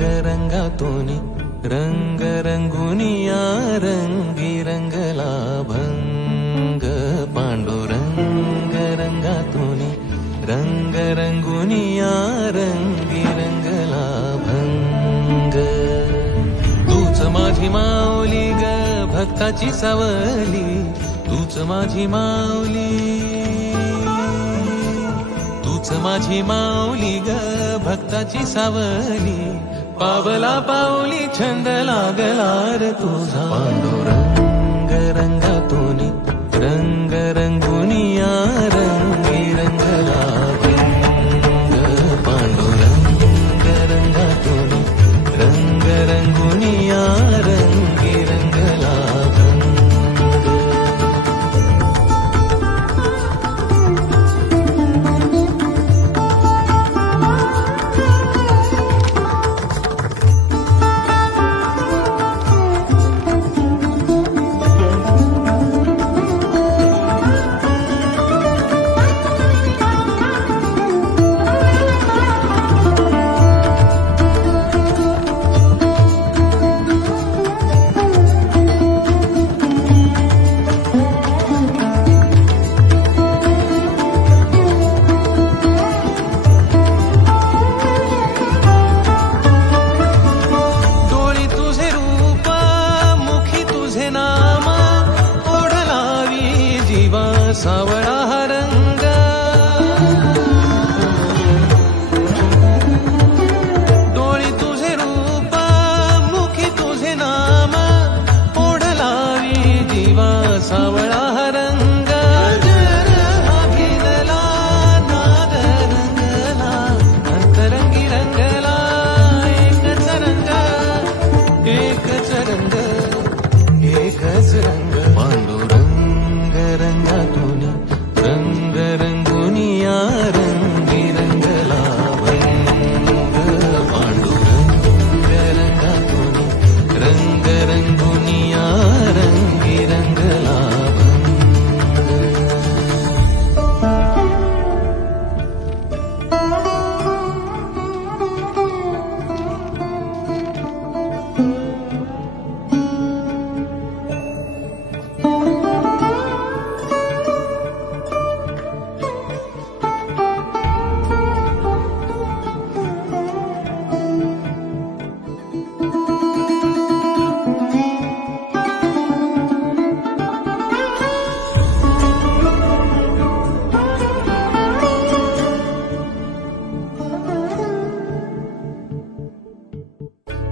रंगातूनी रंग रंगुनिया रंगी रंगला भंग पांडुरंग रंगातूनी रंग रंगुनिया रंगी रंगला भंग तूच माझी माऊली ग भक्ताची सावली तूच माझी माऊली तूच माझी माऊली ग भक्ताची सावली पावला पाऊली छंद लागला रे तुझा पांडुरंग रंगातूनी रंग रंगुनिया रंगी रंगला भंग पांडुरंग रंगातूनी रंग रंगुनिया रंगी रंगला भंग सावळा हा रंग डोळी तुझे रूप मुखी तुझे नाम ओढ लावी जीवा सावळा हा रंग भिनला नाद रंगला अंतरंगी रंगला एकच रंग एकच रंग पांडुरंग रंगातूनी रंग रंगुनिया रंगी रंगला भंग पांडुरंग रंगातूनी रंग रंगुनिया रंगी रंगला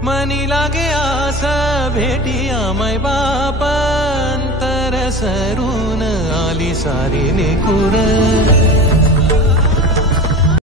मनी लागे आस भेटिया मै बाप अंतर सरून आली सारी लेकुर